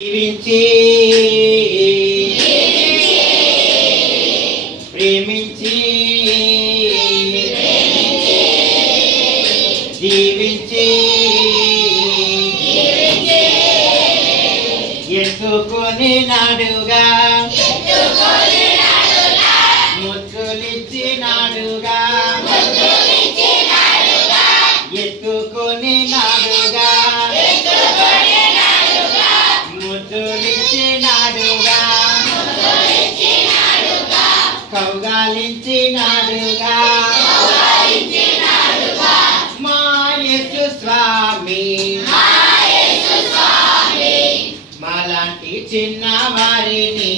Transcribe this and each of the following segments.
జీవించి ప్రేమించి జీవించి ఎత్తుకొని నాడుగా ముద్దులిచ్చి నాడుగా ఎత్తుకొని నాడుగా ముద్దులిచ్చినాడుగా కౌగాలించినాడుగా మా యేసు స్వామి మాలాంటి చిన్నవారిని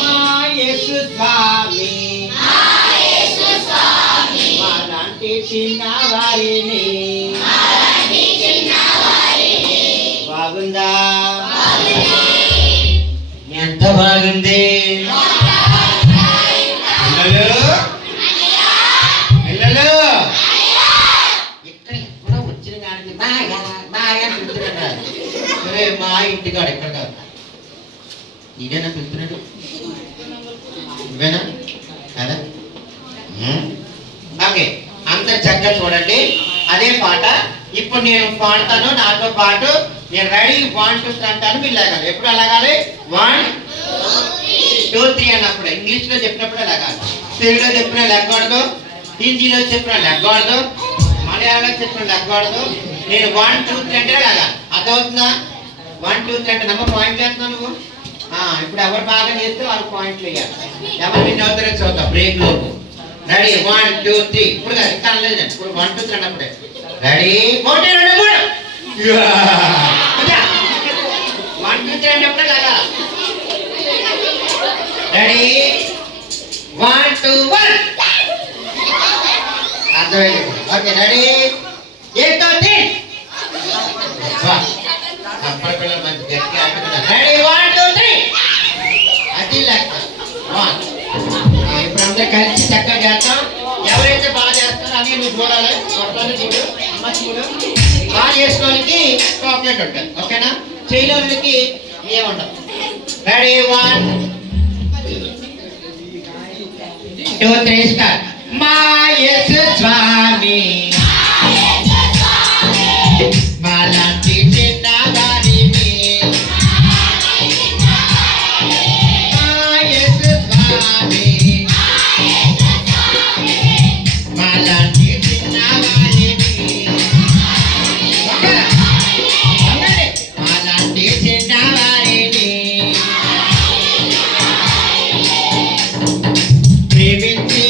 మా యేసు స్వామి మాలాంటి చిన్నవారిని బాగుందా? ఎంత బాగుంది పిల్లలు పిల్లలు ఇక్కడ ఎక్కడో వచ్చిన కానీ బాగా బాగా పిలుస్తున్నాడు. సరే మా ఇంటికాడ ఎక్కడ కాదు ఇదేనా పిలుస్తున్నాడు? ఇవేనా కదా? ఓకే అందరు చక్కగా చూడండి. అదే పాట ఇప్పుడు నేను పాడతాను. నాతో పాటు నేను రెడీ 1 2 3 అంటాను. మీరు లాగాలి. ఎప్పుడు అలాగాలి? 1 2 3 అన్నప్పుడు ఇంగ్లీష్ లో చెప్పినప్పుడు లాగాలి. తెలుగులో చెప్పిన లెక్కకూడదు, హిందీలో చెప్పిన లెక్కకూడదు, మలయాళంలో చెప్పిన లెక్కకూడదు. నేను 1 2 3 అంటే లాగాలి. అర్థమవుతుందా? 1 2 3 అంటే నమ్మ పాయింట్ చేస్తున్నావు నువ్వు. ఇప్పుడు ఎవరు బాగా చేస్తే వాళ్ళు పాయింట్లు వేయాలి. ఎవరు నిన్న అవుతారో చూద్దాం బ్రేక్ లోపు. రెడీ 1 2 3 ఇప్పుడు కాదు ఇక్కడ లేదండి. ఇప్పుడు 1 2 3 అన్నప్పుడే రెడీ 1 2 3 1 2 3 అన్నప్పుడే లాగా. రెడీ 1 2 1 అర్థమైంది. ఓకే రెడీ 1 2 3 అప్పటి పిల్లలు మంచి గట్టిగా ఆడుతున్నారు. రెడీ 1 2 3 అది లెక్క 1. ఇప్పుడు అందరూ కలిసి చక్కగా చేస్తాం. ఎవరైతే బాగా చేస్తారో అని నువ్వు చూడాలి. కొట్టాలి చూడు, అమ్మ చూడు. బాగా చేసుకోవడానికి చాక్లెట్ ఉంటుంది. ఓకేనా? చేయడానికి ఏముండదు. Ready 1 2 3 start. మా యేసు స్వామి మాలాంటి చిన్నవారిని మా యేసు స్వామి మాలాంటి చిన్నవారిని మాలాంటి చిన్నవారిని ప్రేమించి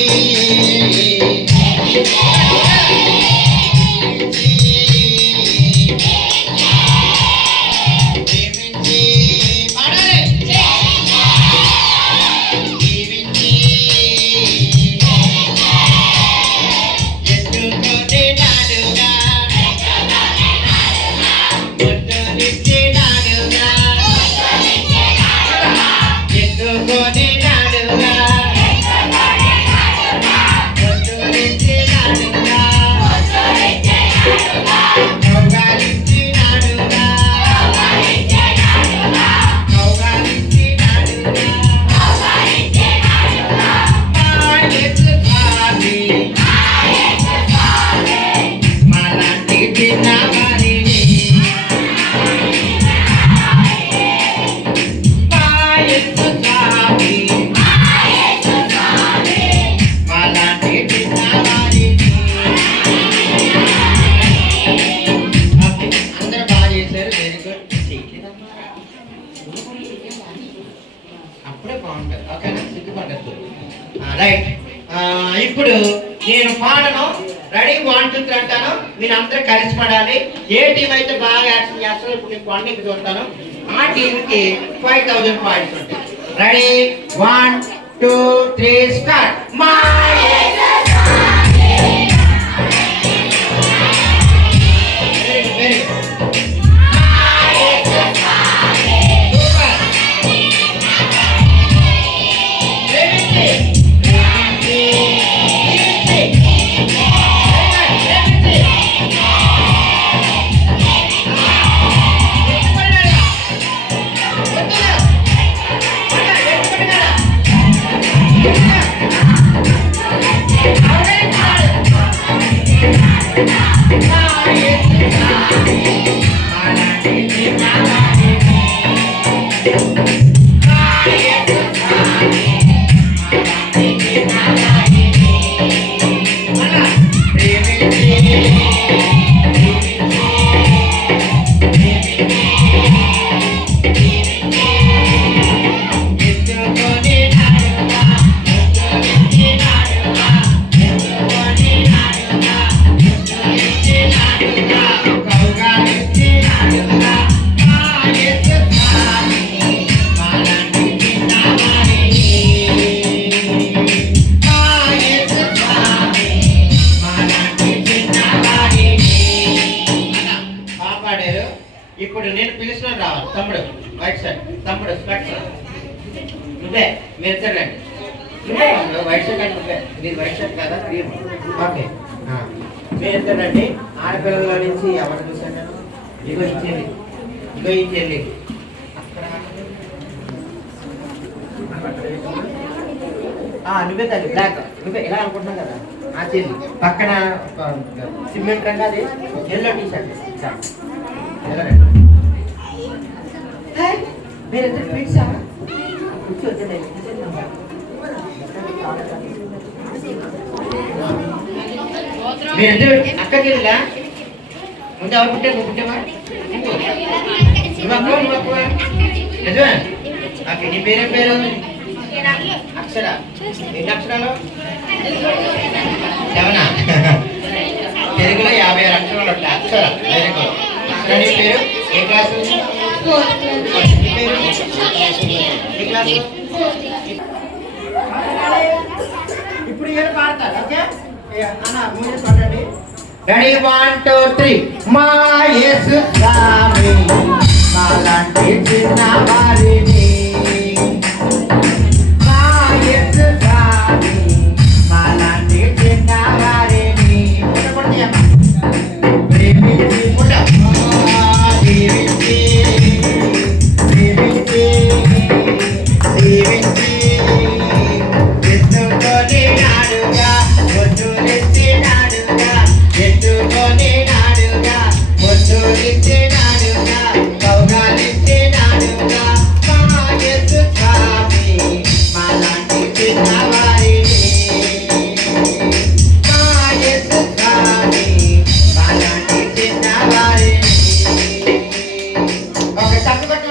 రైట్. ఇప్పుడు నేను పాడను. రెడీ 1 2 3 అంటాను. మీరు అందరూ కలిసి పడాలి. ఏ టీం అయితే బాగా యాక్షన్ చేస్తారో ఇప్పుడు నేను పండుగ చూస్తాను. ఆ టీంకి 5000 పాయింట్స్ ఉంటాయి. Ready 1 2 3 start. మా ఇప్పుడు నేను పిలిచిన రావాలి. తమ్ముడు వైట్ షర్ట్, తమ్ముడు స్పెక్ట్స్, నువ్వే మీరు ఇద్దరు రండి. నువ్వే వైట్ షర్ట్ అంటే నువ్వే, ఇది వైట్ షర్ట్ కదా క్రీమ్. ఓకే మీరు ఇద్దరు రండి. ఆడపిల్లల నుంచి ఎవరు చూసాను నేను? ఇగో ఇచ్చేది, ఇగో ఇచ్చేది నువ్వే తల్లి బ్లాక్, నువ్వే ఇలా అనుకుంటున్నావు కదా ఆ చెల్లి పక్కన సిమెంట్ రంగు అది ఎల్లో టీ షర్ట్. మీరిద్దరు పిలిచా కూర్చో మీరిద్దరు అక్క చెల్లిలా ముందు ఎవరు పుట్టారు? నువ్వు పుట్టావా? నువ్వు అక్కువ నిజమే. ఓకే నీ పేరేం పేరు? అక్షర. ఎన్ని అక్షరాలు? 7 తెలుగులో 56 అక్షరాలు ఉంటాయి. అక్షర వెరీ గుడ్. అక్షర నీ పేరు ఏ క్లాసు? ఏ క్లాసు? ఇప్పుడు ఏడు పాడతారు. ఓకే అన్న మూడు పాడండి. రెడీ 1 2 3. మా యేసు స్వామి మాలాంటి చిన్న వారిని ఒక